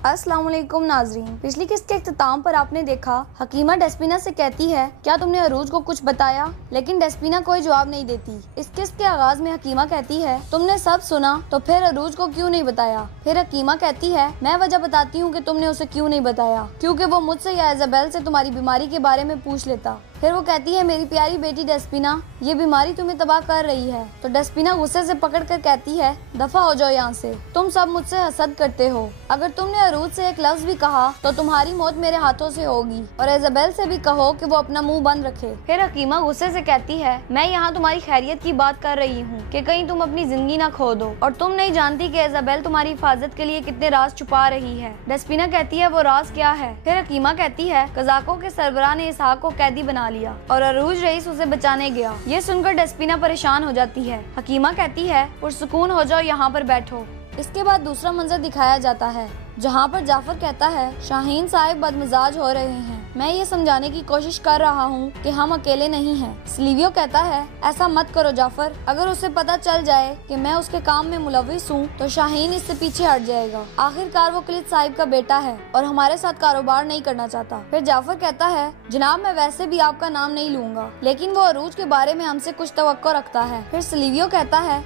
अस्सलाम वालेकुम नाजरीन। पिछली किस्त के इख्तिताम पर आपने देखा हकीमा डेस्पिना से कहती है क्या तुमने अरूज को कुछ बताया, लेकिन डेस्पिना कोई जवाब नहीं देती। इस किस्त के आगाज में हकीमा कहती है तुमने सब सुना तो फिर अरूज को क्यों नहीं बताया। फिर हकीमा कहती है मैं वजह बताती हूँ कि तुमने उसे क्यों नहीं बताया, क्योंकि वो मुझसे या इजाबेल से तुम्हारी बीमारी के बारे में पूछ लेता। फिर वो कहती है मेरी प्यारी बेटी डेस्पिना, ये बीमारी तुम्हें तबाह कर रही है। तो डेस्पिना गुस्से से पकड़ कर कहती है दफा हो जाओ यहाँ से, तुम सब मुझसे हसद करते हो। अगर तुमने अरूज से एक लफ्ज भी कहा तो तुम्हारी मौत मेरे हाथों से होगी, और इजाबेल से भी कहो कि वो अपना मुंह बंद रखे। फिर हकीमा गुस्से से कहती है मैं यहाँ तुम्हारी खैरियत की बात कर रही हूँ कि कहीं तुम अपनी जिंदगी ना खो दो, और तुम नहीं जानती कि इजाबेल तुम्हारी हिफाजत के लिए कितने राज छुपा रही है। डेस्पिना कहती है वो राज क्या है। फिर हकीमा कहती है कज़ाकों के सरबराह ने इसहाक को कैदी बना लिया और अरूज रईस उसे बचाने गया। ये सुनकर डेस्पिना परेशान हो जाती है। हकीमा कहती है पुरसुकून हो जाओ, यहाँ पर बैठो। इसके बाद दूसरा मंजर दिखाया जाता है जहाँ पर जाफर कहता है शाहीन साहब बदमिजाज हो रहे हैं, मैं ये समझाने की कोशिश कर रहा हूँ कि हम अकेले नहीं हैं। सिल्वियो कहता है ऐसा मत करो जाफर, अगर उसे पता चल जाए कि मैं उसके काम में मुलविस हूँ तो शाहीन इससे पीछे हट जाएगा। आखिरकार वो खलीद साहिब का बेटा है और हमारे साथ कारोबार नहीं करना चाहता। फिर जाफर कहता है जनाब मैं वैसे भी आपका नाम नहीं लूंगा, लेकिन वो अरूज के बारे में हमसे कुछ तवक्को रखता है। फिर सिल्वियो कहता है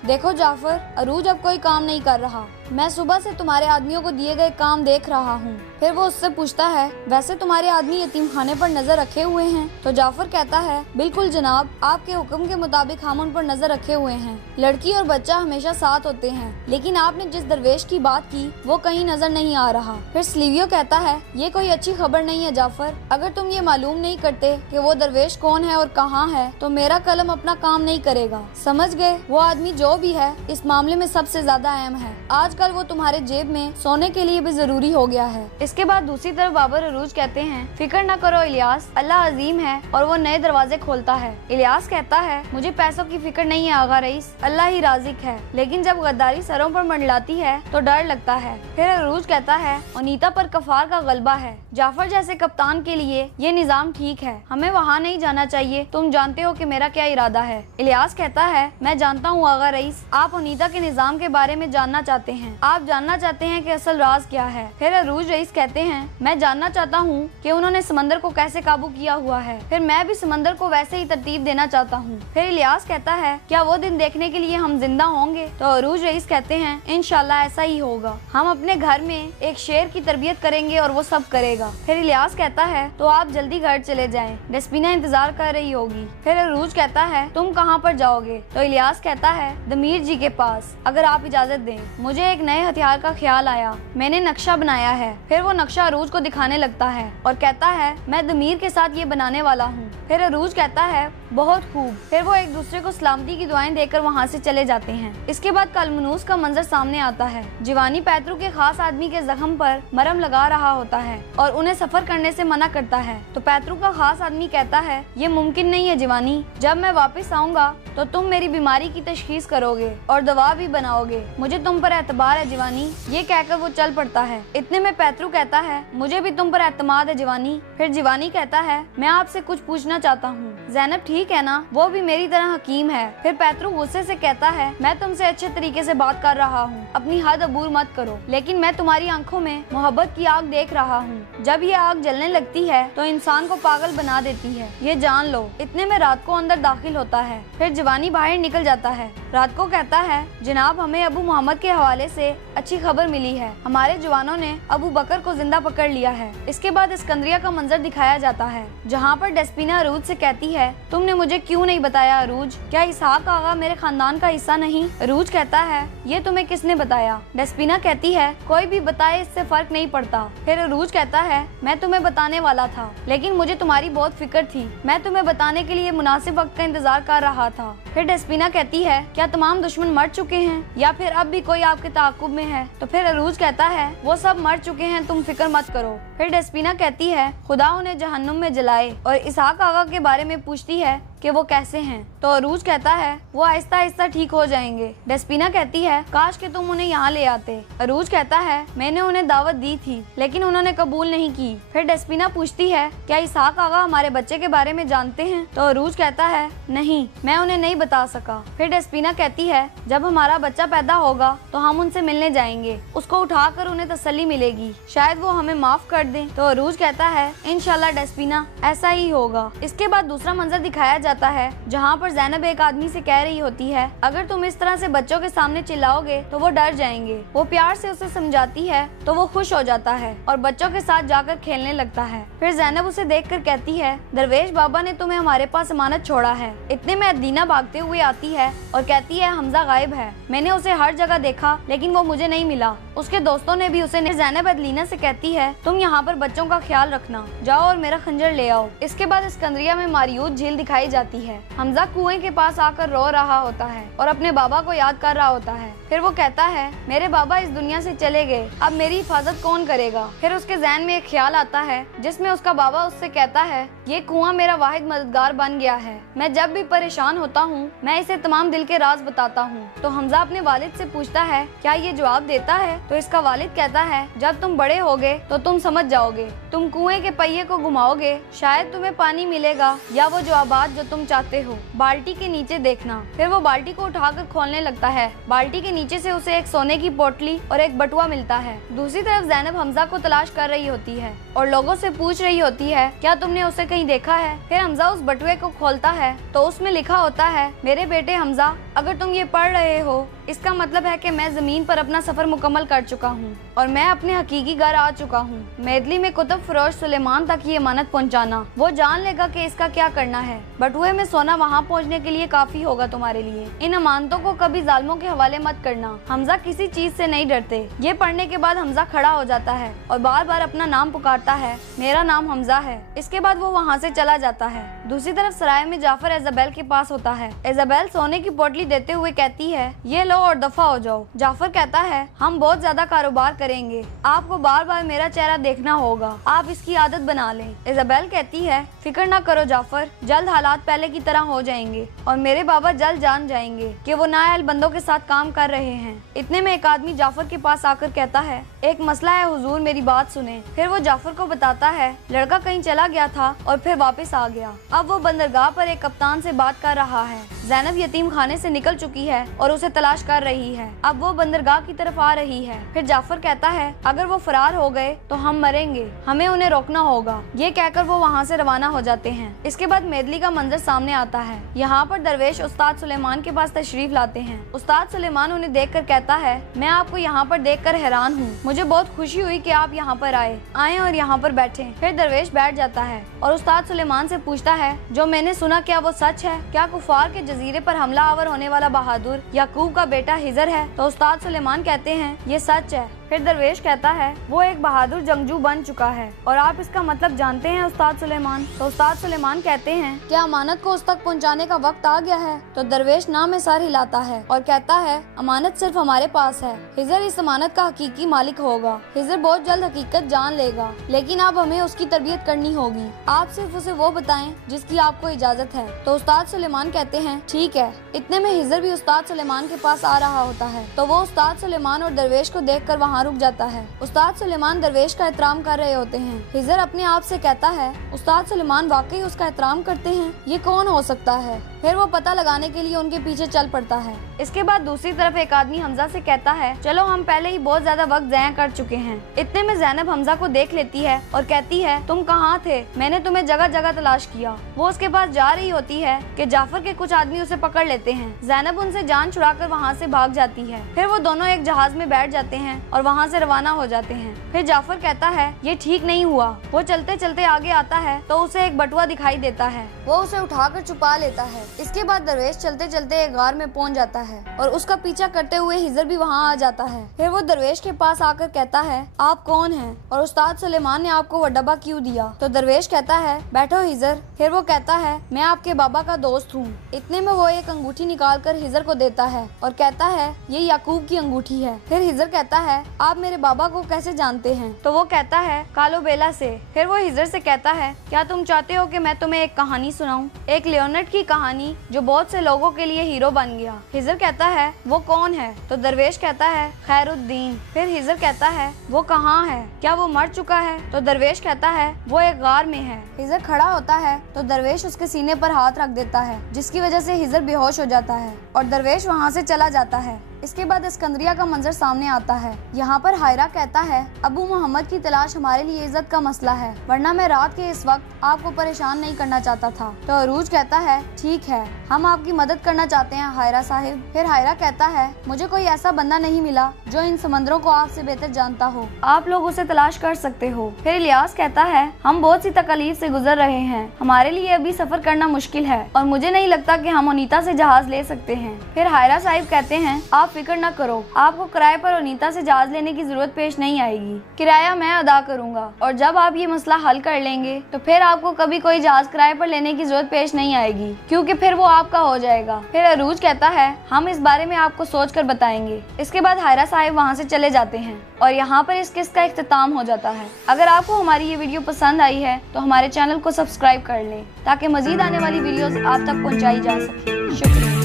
देखो जाफर, अरूज अब कोई काम नहीं कर रहा, मैं सुबह से तुम्हारे आदमियों को दिए गए काम देख रहा हूँ। फिर वो उससे पूछता है वैसे तुम्हारे आदमी यतीम खाने पर नजर रखे हुए हैं। तो जाफर कहता है बिल्कुल जनाब, आपके हुक्म के मुताबिक हम उन पर नजर रखे हुए हैं। लड़की और बच्चा हमेशा साथ होते हैं, लेकिन आपने जिस दरवेश की बात की वो कहीं नजर नहीं आ रहा। फिर सिल्वियो कहता है ये कोई अच्छी खबर नहीं है जाफर, अगर तुम ये मालूम नहीं करते कि वो दरवेश कौन है और कहाँ है तो मेरा कलम अपना काम नहीं करेगा। समझ गए, वो आदमी जो भी है इस मामले में सबसे ज्यादा अहम है। आजकल वो तुम्हारे जेब में सोने के लिए भी जरूरी हो गया है। इसके बाद दूसरी तरफ बाबर अरूज कहते हैं फिक्र न करो इलियास, अल्लाह अजीम है और वो नए दरवाजे खोलता है। इलियास कहता है मुझे पैसों की फिक्र नहीं है आगा रईस, अल्लाह ही राजिक है, लेकिन जब गद्दारी सरों पर मंडलाती है तो डर लगता है। फिर अरूज कहता है अनीता पर कफार का गलबा है, जाफर जैसे कप्तान के लिए ये निजाम ठीक है, हमें वहाँ नहीं जाना चाहिए, तुम जानते हो कि मेरा क्या इरादा है। इलियास कहता है मैं जानता हूँ आगा रईस, आप अनीता के निजाम के बारे में जानना चाहते हैं, आप जानना चाहते हैं कि असल राज क्या है। फिर अरूज रईस कहते हैं मैं जानना चाहता हूँ कि उन्होंने समंदर को कैसे काबू किया हुआ है, फिर मैं भी समंदर को वैसे ही तरतीब देना चाहता हूँ। फिर इलियास कहता है क्या वो दिन देखने के लिए हम जिंदा होंगे। तो अरूज रईस कहते हैं इंशाल्लाह ऐसा ही होगा, हम अपने घर में एक शेर की तरबियत करेंगे और वो सब करेगा। फिर इलियास कहता है तो आप जल्दी घर चले जाएं, डेस्पिना इंतजार कर रही होगी। फिर अरूज कहता है तुम कहाँ पर जाओगे। तो इलियास कहता है दमीर जी के पास, अगर आप इजाजत दें, मुझे एक नए हथियार का ख्याल आया, मैंने नक्शा बनाया है। फिर वो नक्शा अरूज को दिखाने लगता है और कहता है मैं दमीर के साथ ये बनाने वाला हूँ। फिर अरूज कहता है बहुत खूब। फिर वो एक दूसरे को सलामती की दुआएं देकर वहाँ से चले जाते हैं। इसके बाद कलमनूस का मंजर सामने आता है। जिवानी पैतरू के खास आदमी के जख्म पर मरहम लगा रहा होता है और उन्हें सफर करने से मना करता है। तो पैतरू का खास आदमी कहता है ये मुमकिन नहीं है जिवानी, जब मैं वापस आऊँगा तो तुम मेरी बीमारी की तशखीस करोगे और दवा भी बनाओगे, मुझे तुम पर एतबार है जिवानी। ये कहकर वो चल पड़ता है। इतने में पैतरू कहता है मुझे भी तुम पर एतमाद है जिवानी। फिर जिवानी कहता है मैं आपसे कुछ पूछना चाहता हूँ, ज़ैनब ठीक है ना, वो भी मेरी तरह हकीम है। फिर पैतरू गुस्से से कहता है मैं तुमसे अच्छे तरीके से बात कर रहा हूँ, अपनी हद अबूर मत करो, लेकिन मैं तुम्हारी आंखों में मोहब्बत की आग देख रहा हूँ, जब ये आग जलने लगती है तो इंसान को पागल बना देती है, ये जान लो। इतने में रात को अंदर दाखिल होता है। फिर जिवानी बाहर निकल जाता है। रात को कहता है जनाब हमें अबू मोहम्मद के हवाले से अच्छी खबर मिली है, हमारे जवानों ने अबू बकर को जिंदा पकड़ लिया है। इसके बाद इस्कंदरिया का मंजर दिखाया जाता है जहाँ पर डेस्पिना अरूज से कहती है तुमने मुझे क्यों नहीं बताया अरूज, क्या इसहाक आगा मेरे खानदान का हिस्सा नहीं। अरूज कहता है ये तुम्हें किसने बताया। डेस्पिना कहती है कोई भी बताए इससे फर्क नहीं पड़ता। फिर अरूज कहता है मैं तुम्हें बताने वाला था, लेकिन मुझे तुम्हारी बहुत फिक्र थी, मैं तुम्हें बताने के लिए मुनासिब वक्त का इंतजार कर रहा था। फिर डेस्पिना कहती है क्या तमाम दुश्मन मर चुके हैं या फिर अब भी कोई आपके ताकुब में है। तो फिर अरूज कहता है वो सब मर चुके हैं, तुम फिक्र मत करो। फिर डेस्पिना कहती है खुदा उन्हें जहन्नुम में जलाए और इसहाक आगा के बारे में पूछती है कि वो कैसे हैं। तो अरूज कहता है वो आहिस्ता आहिस्ता ठीक हो जाएंगे। डेस्पिना कहती है काश कि तुम उन्हें यहाँ ले आते। अरूज कहता है मैंने उन्हें दावत दी थी लेकिन उन्होंने कबूल नहीं की। फिर डेस्पिना पूछती है क्या इसहाक आगा हमारे बच्चे के बारे में जानते हैं? तो अरूज कहता है नहीं, मैं उन्हें नहीं बता सका। फिर डेस्पिना कहती है जब हमारा बच्चा पैदा होगा तो हम उनसे मिलने जाएंगे, उसको उठाकर उन्हें तसल्ली मिलेगी, शायद वो हमें माफ कर दें। तो अरूज कहता है इंशाल्लाह डेस्पिना ऐसा ही होगा। इसके बाद दूसरा मंजर दिखाया जाता है जहाँ पर ज़ैनब एक आदमी से कह रही होती है अगर तुम इस तरह से बच्चों के सामने चिल्लाओगे तो वो डर जाएंगे। वो प्यार से उसे समझाती है तो वो खुश हो जाता है और बच्चों के साथ जाकर खेलने लगता है। फिर ज़ैनब उसे देखकर कहती है दरवेश बाबा ने तुम्हें हमारे पास अमानत छोड़ा है। इतने में अदीना भागते हुए आती है और कहती है हमजा गायब है, मैंने उसे हर जगह देखा लेकिन वो मुझे नहीं मिला। उसके दोस्तों ने भी उसे। ज़ैनब अदलीना से कहती है तुम यहाँ पर बच्चों का ख्याल रखना, जाओ और मेरा खंजर ले आओ। इसके बाद इस्कंदरिया में मारियूत झील दिखाई जाती है। हमजा कुएं के पास आकर रो रहा होता है और अपने बाबा को याद कर रहा होता है। फिर वो कहता है मेरे बाबा इस दुनिया से चले गए, अब मेरी हिफाजत कौन करेगा? फिर उसके ज़हन में एक ख्याल आता है जिसमें उसका बाबा उससे कहता है ये कुआं मेरा वाहिद मददगार बन गया है, मैं जब भी परेशान होता हूँ मैं इसे तमाम दिल के राज बताता हूँ। तो हमजा अपने वालिद से पूछता है क्या ये जवाब देता है? तो इसका वालिद कहता है जब तुम बड़े होगे तो तुम समझ जाओगे, तुम कुएं के पहिए को घुमाओगे, शायद तुम्हें पानी मिलेगा या वो जवाबात जो तुम चाहते हो। बाल्टी के नीचे देखना। फिर वो बाल्टी को उठाकर खोलने लगता है। बाल्टी के नीचे से उसे एक सोने की पोटली और एक बटुआ मिलता है। दूसरी तरफ ज़ैनब हमजा को तलाश कर रही होती है और लोगों से पूछ रही होती है क्या तुमने उसे कहीं देखा है? फिर हमजा उस बटुए को खोलता है तो उसमें लिखा होता है मेरे बेटे हमजा, अगर तुम ये पढ़ रहे हो इसका मतलब है कि मैं जमीन पर अपना सफर मुकम्मल कर चुका हूँ और मैं अपने हकीकी घर आ चुका हूँ। मेदली में कुतुब फरोश सुलेमान तक ये अमानत पहुँचाना, वो जान लेगा कि इसका क्या करना है। बटुए में सोना वहाँ पहुँचने के लिए काफी होगा तुम्हारे लिए। इन अमानतों को कभी जालिमों के हवाले मत करना। हमजा किसी चीज से नहीं डरते। ये पढ़ने के बाद हमजा खड़ा हो जाता है और बार बार अपना नाम पुकारता है, मेरा नाम हमजा है। इसके बाद वो वहाँ से चला जाता है। दूसरी तरफ सराय में जाफर इजाबेल के पास होता है। इजाबेल सोने की पोटली देते हुए कहती है ये लो और दफा हो जाओ। जाफर कहता है हम बहुत ज्यादा कारोबार करेंगे, आपको बार बार मेरा चेहरा देखना होगा, आप इसकी आदत बना लें। इजाबेल कहती है फिक्र ना करो जाफर, जल्द हालात पहले की तरह हो जाएंगे और मेरे बाबा जल्द जान जाएंगे कि वो नाअहल बंदों के साथ काम कर रहे हैं। इतने में एक आदमी जाफर के पास आकर कहता है एक मसला है हुजूर, मेरी बात सुने। फिर वो जाफर को बताता है लड़का कहीं चला गया था और फिर वापस आ गया, अब वो बंदरगाह पर एक कप्तान से बात कर रहा है। ज़ैनब यतीम खाने से निकल चुकी है और उसे तलाश कर रही है, अब वो बंदरगाह की तरफ आ रही है। फिर जाफर कहता है अगर वो फरार हो गए तो हम मरेंगे, हमें उन्हें रोकना होगा। ये कहकर वो वहाँ से रवाना हो जाते हैं। इसके बाद मेदली का मंजर सामने आता है। यहाँ पर दरवेश उस्ताद सुलेमान के पास तशरीफ लाते हैं। उस्ताद सुलेमान उन्हें देखकर कहता है मैं आपको यहाँ पर देखकर हैरान हूँ, मुझे बहुत खुशी हुई कि आप यहाँ पर आए और यहाँ पर बैठे। फिर दरवेश बैठ जाता है और उस्ताद सुलेमान से पूछता है जो मैंने सुना क्या वो सच है? क्या कुफार के जजीरे पर हमला आवर होने वाला बहादुर याकूब का बेटा हिजर है? तो उस्ताद सुलेमान कहते हैं ये सच है। फिर दरवेश कहता है वो एक बहादुर जंगजू बन चुका है और आप इसका मतलब जानते हैं उस्ताद सुलेमान? तो उस्ताद सुलेमान कहते हैं क्या अमानत को उस तक पहुंचाने का वक्त आ गया है? तो दरवेश नाम में सर हिलाता है और कहता है अमानत सिर्फ हमारे पास है, हिजर इस अमानत का हकीकी मालिक होगा। हिजर बहुत जल्द हकीकत जान लेगा, लेकिन अब हमें उसकी तरबियत करनी होगी। आप सिर्फ उसे वो बताएं जिसकी आपको इजाजत है। तो उस्ताद सुलेमान कहते हैं ठीक है। इतने में हिजर भी उस्ताद सुलेमान के पास आ रहा होता है तो वो उस्ताद सुलेमान और दरवेश को देख कर रुक जाता है। उस्ताद सुलेमान दरवेश का एहतराम कर रहे होते हैं। हिजर अपने आप से कहता है उस्ताद सुलेमान वाकई उसका एहतराम करते हैं, ये कौन हो सकता है? फिर वो पता लगाने के लिए उनके पीछे चल पड़ता है। इसके बाद दूसरी तरफ एक आदमी हमजा से कहता है चलो हम पहले ही बहुत ज्यादा वक्त ज़ाया कर चुके हैं। इतने में ज़ैनब हमजा को देख लेती है और कहती है तुम कहाँ थे? मैंने तुम्हें जगह जगह तलाश किया। वो उसके पास जा रही होती है कि जाफर के कुछ आदमी उसे पकड़ लेते हैं। ज़ैनब उनसे जान छुड़ाकर वहाँ से भाग जाती है। फिर वो दोनों एक जहाज में बैठ जाते हैं और वहाँ से रवाना हो जाते हैं। फिर जाफर कहता है ये ठीक नहीं हुआ। वो चलते चलते आगे आता है तो उसे एक बटुआ दिखाई देता है। वो उसे उठाकर छुपा लेता है इसके बाद दरवेश चलते चलते एक गार में पहुंच जाता है और उसका पीछा करते हुए हिजर भी वहां आ जाता है। फिर वो दरवेश के पास आकर कहता है, आप कौन हैं और उस्ताद सुलेमान ने आपको वो डब्बा क्यों दिया? तो दरवेश कहता है, बैठो हिजर। फिर वो कहता है, मैं आपके बाबा का दोस्त हूँ। इतने में वो एक अंगूठी निकाल कर हिजर को देता है और कहता है, ये याकूब की अंगूठी है। फिर हिजर कहता है, आप मेरे बाबा को कैसे जानते हैं? तो वो कहता है, कालो बेला से। फिर वो हिजर से कहता है, क्या तुम चाहते हो कि मैं तुम्हें एक कहानी सुनाऊं? एक लियोनेट की कहानी जो बहुत से लोगों के लिए हीरो बन गया। हिजर कहता है, वो कौन है? तो दरवेश कहता है, खैरुद्दीन। फिर हिजर कहता है, वो कहाँ है? क्या वो मर चुका है? तो दरवेश कहता है, वो एक गार में है। हिजर खड़ा होता है तो दरवेश उसके सीने पर हाथ रख देता है, जिसकी वजह से हिजर बेहोश हो जाता है और दरवेश वहाँ से चला जाता है। इसके बाद इस्कंदरिया का मंजर सामने आता है। यहाँ पर हायरा कहता है, अबू मोहम्मद की तलाश हमारे लिए इज्जत का मसला है, वरना मैं रात के इस वक्त आपको परेशान नहीं करना चाहता था। तो अरूज कहता है, ठीक है, हम आपकी मदद करना चाहते हैं हायरा साहिब। फिर हायरा कहता है, मुझे कोई ऐसा बंदा नहीं मिला जो इन समंदरों को आपसे बेहतर जानता हो, आप लोग उसे तलाश कर सकते हो। फिर इलियास कहता है, हम बहुत सी तकलीफ से गुजर रहे हैं, हमारे लिए अभी सफर करना मुश्किल है और मुझे नहीं लगता कि हम ओनीता से जहाज ले सकते हैं। फिर हायरा साहिब कहते हैं, आप फिक्र न करो, आपको किराए पर ओनीता से जहाज लेने की जरूरत पेश नहीं आएगी, किराया मैं अदा करूंगा और जब आप ये मसला हल कर लेंगे तो फिर आपको कभी कोई जहाज किराए पर लेने की जरूरत पेश नहीं आएगी, क्योंकि फिर वो आपका हो जाएगा। फिर अरूज कहता है, हम इस बारे में आपको सोच कर बताएंगे। इसके बाद हायरा साहिब वहाँ से चले जाते हैं और यहाँ पर इस किस्से का इख्तिताम हो जाता है। अगर आपको हमारी ये वीडियो पसंद आई है तो हमारे चैनल को सब्सक्राइब कर लें ताकि मजीद आने वाली वीडियोस आप तक पहुँचाई जा सके। शुक्रिया।